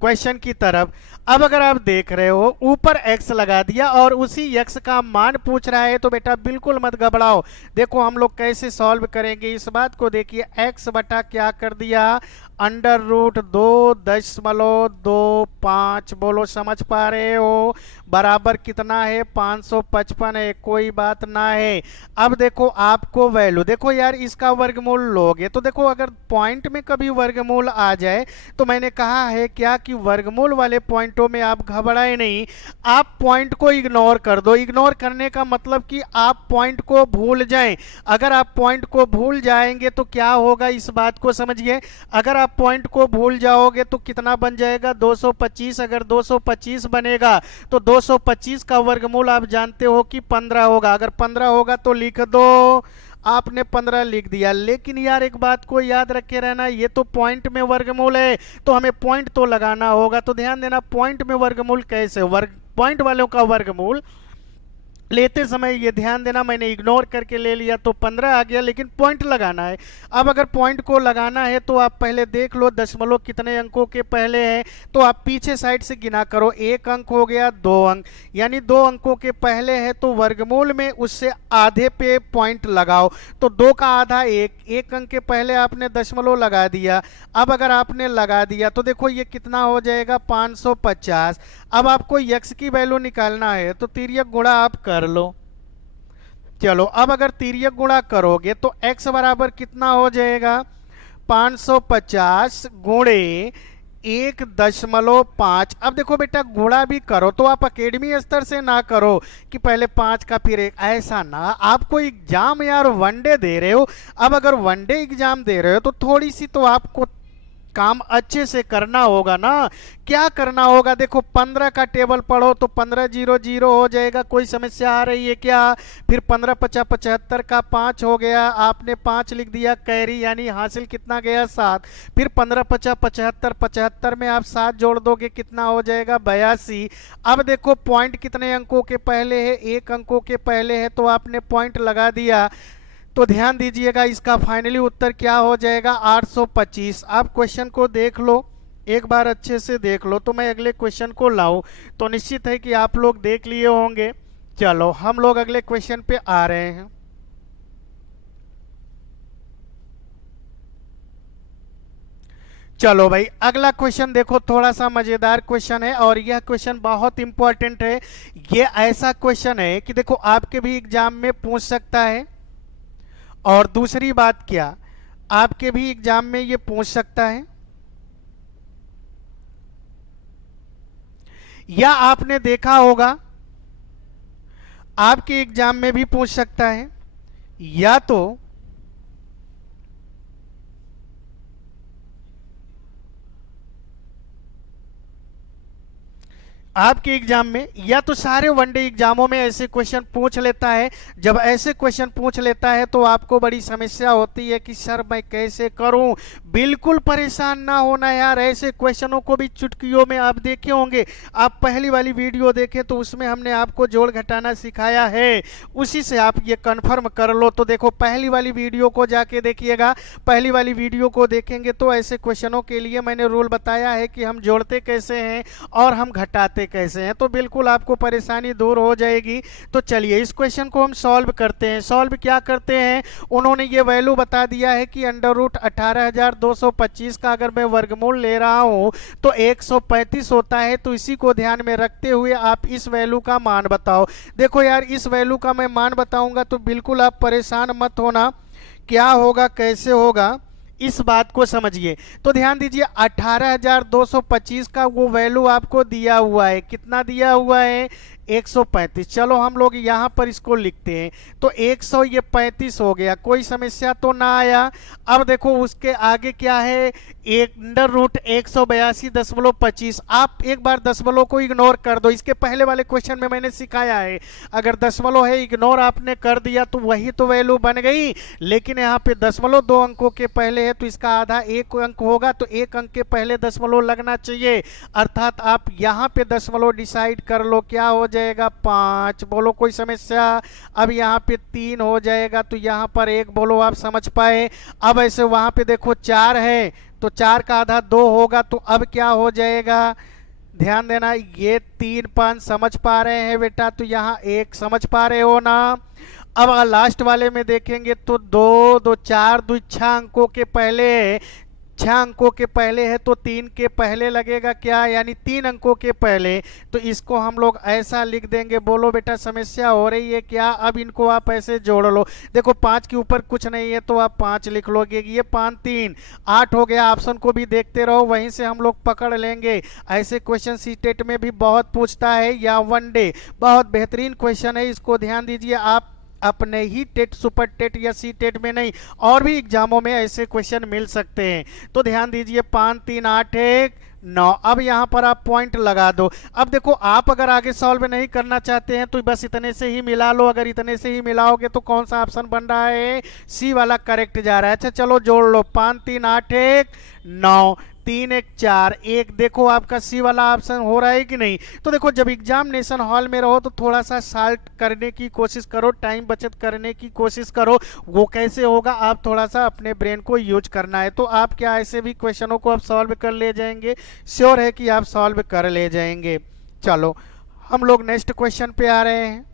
क्वेश्चन की तरफ। अब अगर आप देख रहे हो ऊपर x लगा दिया और उसी x का मान पूछ रहा है, तो बेटा बिल्कुल मत घबराओ। देखो हम लोग कैसे सॉल्व करेंगे इस बात को देखिए। x बटा क्या कर दिया, अंडर रूट 2.25। बोलो समझ पा रहे हो, बराबर कितना है 555 है, कोई बात ना है। अब देखो आपको वैल्यू देखो यार, इसका वर्गमूल लोगे तो देखो अगर पॉइंट में कभी वर्गमूल आ जाए तो मैंने कहा है क्या कि वर्गमूल वाले पॉइंटों में आप घबराए नहीं, आप पॉइंट को इग्नोर कर दो। इग्नोर करने का मतलब कि आप पॉइंट को भूल जाएं। अगर आप पॉइंट को भूल जाएंगे तो क्या होगा इस बात को समझिए। अगर आप पॉइंट को भूल जाओगे तो कितना बन जाएगा 225। अगर 225 बनेगा तो 225 का वर्गमूल आप जानते हो कि 15 होगा। अगर 15 होगा तो लिख दो, आपने 15 लिख दिया। लेकिन यार एक बात को याद रखे रहना, ये तो पॉइंट में वर्गमूल है तो हमें पॉइंट तो लगाना होगा। तो ध्यान देना पॉइंट में वर्गमूल कैसे, पॉइंट वालों का वर्गमूल लेते समय ये ध्यान देना, मैंने इग्नोर करके ले लिया तो 15 आ गया, लेकिन पॉइंट लगाना है। अब अगर पॉइंट को लगाना है तो आप पहले देख लो दशमलव कितने अंकों के पहले हैं, तो आप पीछे साइड से गिना करो। एक अंक हो गया, 2 अंक, यानी 2 अंकों के पहले है तो वर्गमूल में उससे आधे पे पॉइंट लगाओ। तो 2 का आधा 1 अंक के पहले आपने दशमलव लगा दिया। अब अगर आपने लगा दिया तो देखो ये कितना हो जाएगा 550। अब आपको x की वैल्यू निकालना है तो तिर्यक गुणा आप कर लो। चलो अब अगर तिर्यक गुणा करोगे तो x बराबर कितना हो जाएगा 550 गुणे 1.5। अब देखो बेटा गुणा भी करो तो आप अकेडमी स्तर से ना करो कि पहले 5 का फिर 1, ऐसा ना। आपको एग्जाम यार वनडे दे रहे हो। अब अगर वनडे एग्जाम दे रहे हो तो थोड़ी सी तो आपको काम अच्छे से करना होगा ना। क्या करना होगा, देखो 15 का टेबल पढ़ो तो 15 0 0 हो जाएगा। कोई समस्या आ रही है क्या। फिर 15 50 75 का 5 हो गया, आपने 5 लिख दिया कैरी, यानी हासिल कितना गया 7। फिर 15 50 75 75 में आप 7 जोड़ दोगे कितना हो जाएगा 82। अब देखो पॉइंट कितने अंकों के पहले है, 1 अंकों के पहले है तो आपने पॉइंट लगा दिया। तो ध्यान दीजिएगा इसका फाइनली उत्तर क्या हो जाएगा 825। आप क्वेश्चन को देख लो, एक बार अच्छे से देख लो तो मैं अगले क्वेश्चन को लाऊं तो निश्चित है कि आप लोग देख लिए होंगे। चलो हम लोग अगले क्वेश्चन पे आ रहे हैं। चलो भाई अगला क्वेश्चन देखो, थोड़ा सा मजेदार क्वेश्चन है और यह क्वेश्चन बहुत इंपॉर्टेंट है। ये ऐसा क्वेश्चन है कि देखो आपके भी एग्जाम में पूछ सकता है, और दूसरी बात क्या, आपके भी एग्जाम में ये पूछ सकता है, या आपने देखा होगा आपके एग्जाम में भी पूछ सकता है, या तो आपके एग्जाम में, या तो सारे वनडे एग्जामों में ऐसे क्वेश्चन पूछ लेता है। जब ऐसे क्वेश्चन पूछ लेता है तो आपको बड़ी समस्या होती है कि सर मैं कैसे करूं। बिल्कुल परेशान ना होना यार, ऐसे क्वेश्चनों को भी चुटकियों में आप देखे होंगे। आप पहली वाली वीडियो देखें तो उसमें हमने आपको जोड़ घटाना सिखाया है, उसी से आप ये कंफर्म कर लो। तो देखो पहली वाली वीडियो को जाके देखिएगा, पहली वाली वीडियो को देखेंगे तो ऐसे क्वेश्चनों के लिए मैंने रूल बताया है कि हम जोड़ते कैसे हैं और हम घटाते कैसे हैं, तो बिल्कुल आपको परेशानी दूर हो जाएगी। तो चलिए इस क्वेश्चन को हम सॉल्व करते हैं। सॉल्व क्या करते हैं, उन्होंने ये वैल्यू बता दिया है कि अंडर रूट 18,225 का अगर मैं वर्गमूल ले रहा हूं तो 135 होता है। तो इसी को ध्यान में रखते हुए आप इस वैल्यू का मान बताओ। देखो यार इस वैल्यू का मैं मान बताऊंगा तो बिल्कुल आप परेशान मत होना, क्या होगा कैसे होगा इस बात को समझिए। तो ध्यान दीजिए 18,225 का वो वैल्यू आपको दिया हुआ है, कितना दिया हुआ है 135। चलो हम लोग यहाँ पर इसको लिखते हैं। तो 100 ये 35 हो गया, कोई समस्या तो ना आया। अब देखो उसके आगे क्या है, एक अंडर रूट 182.25। आप एक बार दशमलव को इग्नोर कर दो, इसके पहले वाले क्वेश्चन में मैंने सिखाया है अगर दशमलव है इग्नोर आपने कर दिया तो वही तो वैल्यू बन गई। लेकिन यहाँ पे दशमलव 2 अंकों के पहले है तो इसका आधा 1 अंक होगा, तो 1 अंक के पहले दशमलव लगना चाहिए। अर्थात आप यहाँ पे दशमलव डिसाइड कर लो, क्या हो जाएगा 5। बोलो कोई समस्या। अब यहाँ पे 3 हो जाएगा तो यहाँ पर 1, बोलो आप समझ पाए। अब ऐसे वहां पे देखो 4 है तो 4 का आधा 2 होगा, तो अब क्या हो जाएगा, ध्यान देना, ये 3 5 समझ पा रहे हैं बेटा, तो यहाँ 1 समझ पा रहे हो ना। अब लास्ट वाले में देखेंगे तो 2 2 4 2 6 अंकों के पहले, 6 अंकों के पहले है तो 3 के पहले लगेगा क्या, यानी 3 अंकों के पहले। तो इसको हम लोग ऐसा लिख देंगे। बोलो बेटा समस्या हो रही है क्या। अब इनको आप ऐसे जोड़ लो, देखो 5 के ऊपर कुछ नहीं है तो आप 5 लिख लोगे, ये 5 3 8 हो गया। ऑप्शन को भी देखते रहो, वहीं से हम लोग पकड़ लेंगे। ऐसे क्वेश्चन सी टेट में भी बहुत पूछता है, या वन डे बहुत बेहतरीन क्वेश्चन है, इसको ध्यान दीजिए। आप अपने ही टेट, सुपर टेट या सी टेट में नहीं, और भी एग्जामों में ऐसे क्वेश्चन मिल सकते हैं। तो ध्यान दीजिए 5 3 8 1 9। अब यहाँ पर आप पॉइंट लगा दो। अब देखो आप अगर आगे सॉल्व नहीं करना चाहते हैं तो बस इतने से ही मिला लो। अगर इतने से ही मिलाओगे तो कौन सा ऑप्शन बन रहा है, सी वाला करेक्ट जा रहा है। अच्छा चलो जोड़ लो, 5 3 8 1 9 3 1 4 1। देखो आपका सी वाला ऑप्शन हो रहा है कि नहीं। तो देखो जब एग्जामिनेशन हॉल में रहो तो थोड़ा सा सॉल्व करने की कोशिश करो, टाइम बचत करने की कोशिश करो। वो कैसे होगा, आप थोड़ा सा अपने ब्रेन को यूज करना है। तो आप क्या ऐसे भी क्वेश्चनों को आप सॉल्व कर ले जाएंगे, श्योर है कि आप सॉल्व कर ले जाएंगे। चलो हम लोग नेक्स्ट क्वेश्चन पे आ रहे हैं।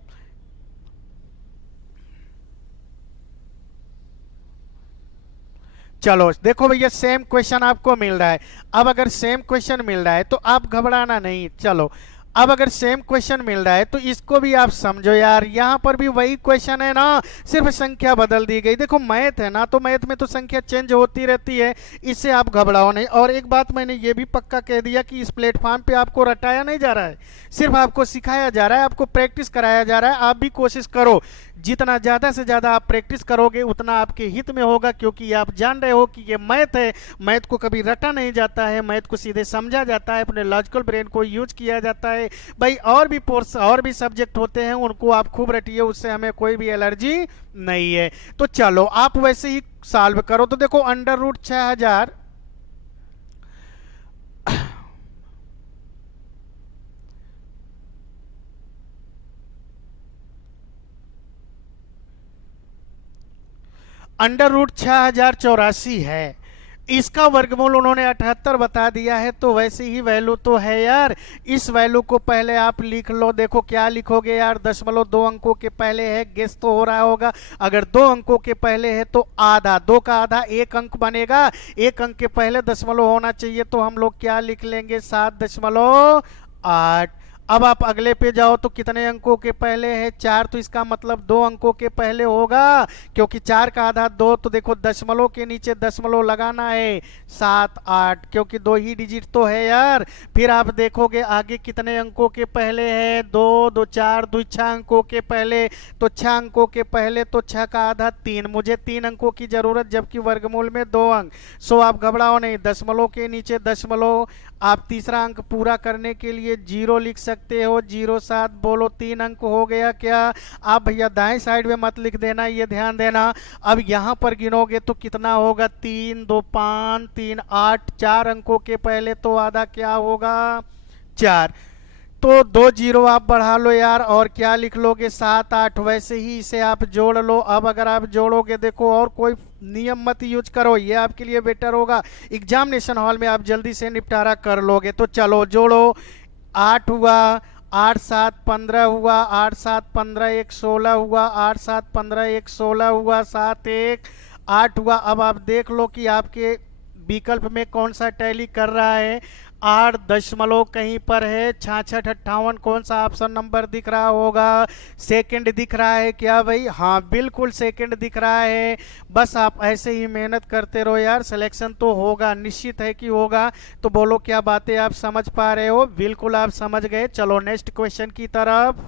चलो देखो भैया सेम क्वेश्चन आपको मिल रहा है। अब अगर सेम क्वेश्चन मिल रहा है तो आप घबराना नहीं। चलो अब अगर सेम क्वेश्चन मिल रहा है तो इसको भी आप समझो यार, यहाँ पर भी वही क्वेश्चन है ना, सिर्फ संख्या बदल दी गई। देखो मैथ है ना, तो मैथ में तो संख्या चेंज होती रहती है, इससे आप घबराओ नहीं। और एक बात मैंने ये भी पक्का कह दिया कि इस प्लेटफॉर्म पे आपको रटाया नहीं जा रहा है, सिर्फ आपको सिखाया जा रहा है, आपको प्रैक्टिस कराया जा रहा है। आप भी कोशिश करो, जितना ज़्यादा से ज़्यादा आप प्रैक्टिस करोगे उतना आपके हित में होगा, क्योंकि आप जान रहे हो कि ये मैथ है, मैथ को कभी रटा नहीं जाता है, मैथ को सीधे समझा जाता है, अपने लॉजिकल ब्रेन को यूज किया जाता है। भाई और भी पोर्स और भी सब्जेक्ट होते हैं, उनको आप खूब रटिए, उससे हमें कोई भी एलर्जी नहीं है। तो चलो आप वैसे ही सॉल्व करो। तो देखो अंडर रूट 6000, अंडर रूट 6084 है, इसका वर्गमूल उन्होंने 78 बता दिया है। तो वैसे ही वैल्यू तो है यार, इस वैल्यू को पहले आप लिख लो। देखो क्या लिखोगे यार, दशमलव 2 अंकों के पहले है, गेस तो हो रहा होगा। अगर 2 अंकों के पहले है तो आधा, 2 का आधा 1 अंक बनेगा, 1 अंक के पहले दशमलव होना चाहिए। तो हम लोग क्या लिख लेंगे, 7.8। अब आप अगले पे जाओ तो कितने अंकों के पहले है, 4, तो इसका मतलब 2 अंकों के पहले होगा, क्योंकि 4 का आधा 2। तो देखो दशमलव के नीचे दशमलव लगाना है, 7 8, क्योंकि 2 ही डिजिट तो है यार। फिर आप देखोगे आगे कितने अंकों के पहले है, 2 2 4 2 6 अंकों के पहले। तो 6 अंकों के पहले तो 6 का आधा 3, मुझे 3 अंकों की जरूरत, जबकि वर्गमूल में 2 अंक। सो आप घबराओ नहीं, दशमलव के नीचे दशमलव। आप तीसरा अंक पूरा करने के लिए 0 लिख सकते हो, 0 7। बोलो 3 अंक हो गया क्या। आप भैया दाएं साइड में मत लिख देना, ये ध्यान देना। अब यहाँ पर गिनोगे तो कितना होगा, 3 2 5 3 8, 4 अंकों के पहले तो आधा क्या होगा, 4। तो 2 0 आप बढ़ा लो यार, और क्या लिख लोगे, 7 8। वैसे ही इसे आप जोड़ लो। अब अगर आप जोड़ोगे, देखो और कोई नियम मत यूज करो, ये आपके लिए बेटर होगा, एग्जामिनेशन हॉल में आप जल्दी से निपटारा कर लोगे। तो चलो जोड़ो, 8 हुआ, 8 7 15 हुआ, 8 7 15 1 16 हुआ, 8 7 15 1 16 हुआ, 7 1 8 हुआ। अब आप देख लो कि आपके विकल्प में कौन सा टैली कर रहा है। 8 दशमलव कहीं पर है, 66 58 कौन सा ऑप्शन नंबर दिख रहा होगा? सेकंड दिख रहा है क्या भाई? हाँ बिल्कुल सेकंड दिख रहा है। बस आप ऐसे ही मेहनत करते रहो यार, सिलेक्शन तो होगा, निश्चित है कि होगा। तो बोलो क्या बातें आप समझ पा रहे हो? बिल्कुल आप समझ गए। चलो नेक्स्ट क्वेश्चन की तरफ।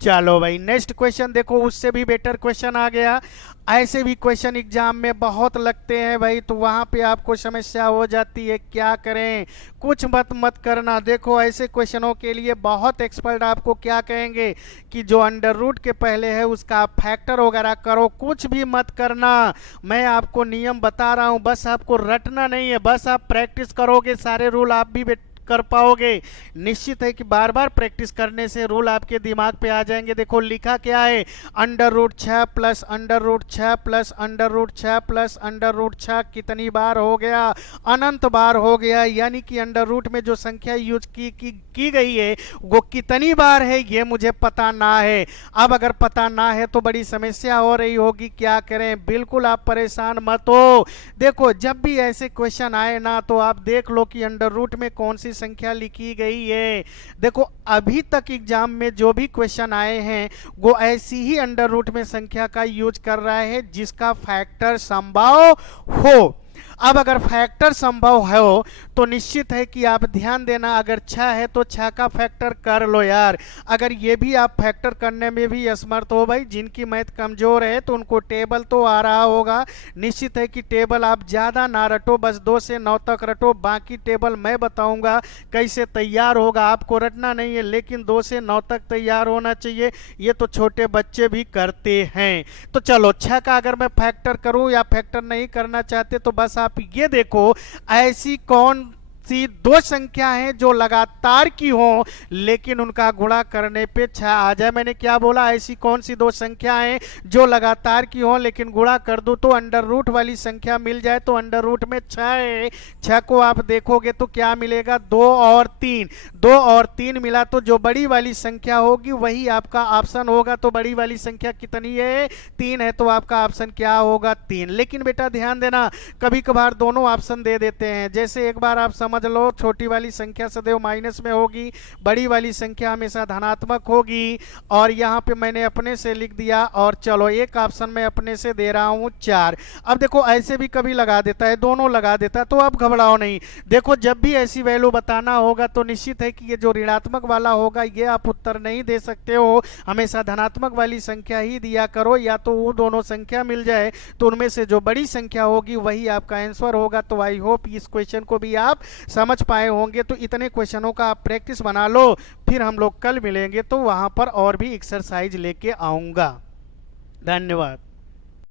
चलो भाई नेक्स्ट क्वेश्चन देखो, उससे भी बेटर क्वेश्चन आ गया। ऐसे भी क्वेश्चन एग्जाम में बहुत लगते हैं भाई, तो वहां पे आपको समस्या हो जाती है, क्या करें? कुछ मत करना। देखो ऐसे क्वेश्चनों के लिए बहुत एक्सपर्ट आपको क्या कहेंगे कि जो अंडर रूट के पहले है उसका फैक्टर वगैरह करो, कुछ भी मत करना। मैं आपको नियम बता रहा हूं, बस आपको रटना नहीं है, बस आप प्रैक्टिस करोगे सारे रूल आप भी कर पाओगे। निश्चित है कि बार बार प्रैक्टिस करने से रूल आपके दिमाग पे आ जाएंगे। देखो लिखा क्या है, under root 6 plus under root 6 plus under root 6 plus under root 6 कितनी बार हो गया? अनंत बार हो गया। यानी कि अंडर रूट में जो संख्या यूज की गई है वो कितनी बार है ये मुझे पता ना है। अब अगर पता ना है तो बड़ी समस्या हो रही होगी, क्या करें? बिल्कुल आप परेशान मत हो। देखो जब भी ऐसे क्वेश्चन आए ना तो आप देख लो कि अंडर रूट में कौन सी संख्या लिखी गई है। देखो अभी तक एग्जाम में जो भी क्वेश्चन आए हैं वो ऐसी ही अंडर रूट में संख्या का यूज कर रहा है जिसका फैक्टर संभव हो। अब अगर फैक्टर संभव हो तो निश्चित है कि आप ध्यान देना, अगर 6 है तो 6 का फैक्टर कर लो यार। अगर ये भी आप फैक्टर करने में भी असमर्थ हो भाई, जिनकी मैथ कमजोर है तो उनको टेबल तो आ रहा होगा। निश्चित है कि टेबल आप ज़्यादा ना रटो, बस 2 से 9 तक रटो। बाकी टेबल मैं बताऊंगा कैसे तैयार होगा, आपको रटना नहीं है, लेकिन 2 से 9 तक तैयार होना चाहिए। ये तो छोटे बच्चे भी करते हैं। तो चलो 6 का अगर मैं फैक्टर करूं या फैक्टर नहीं करना चाहते तो बस आप ये देखो ऐसी कौन सी दो संख्या हैं जो लगातार की हो लेकिन उनका गुणा करने पे 6 आ जाए। मैंने क्या बोला? ऐसी कौन सी दो संख्या हैं जो लगातार की हो लेकिन गुणा कर दो तो अंडर रूट वाली संख्या मिल जाए। तो अंडर रूट में 6 है, 6 को आप देखोगे तो क्या मिलेगा? 2 और 3, 2 और 3 मिला तो जो बड़ी वाली संख्या होगी वही आपका ऑप्शन होगा। तो बड़ी वाली संख्या कितनी है? 3 है, तो आपका ऑप्शन क्या होगा? 3। लेकिन बेटा ध्यान देना, कभी कभार दोनों ऑप्शन दे देते हैं। जैसे एक बार आप समझ लो, छोटी वाली संख्या सदैव माइनस में होगी, बड़ी वाली संख्या हमेशा धनात्मक होगी। और यहाँ पे मैंने अपने से लिख दिया, और चलो एक ऑप्शन में अपने से दे रहा हूँ 4। अब देखो ऐसे भी कभी लगा देता है, दोनों लगा देता है, तो अब घबराओ नहीं। देखो जब भी ऐसी वैल्यू बताना होगा तो निश्चित है कि ये जो ऋणात्मक वाला होगा ये आप उत्तर नहीं दे सकते हो, हमेशा धनात्मक वाली संख्या ही दिया करो। या तो वो दोनों संख्या मिल जाए तो उनमें से जो बड़ी संख्या होगी वही आपका आंसर होगा। तो आई होप इस क्वेश्चन को भी आप समझ पाए होंगे। तो इतने क्वेश्चनों का आप प्रैक्टिस बना लो, फिर हम लोग कल मिलेंगे तो वहां पर और भी एक्सरसाइज लेके आऊंगा। धन्यवाद।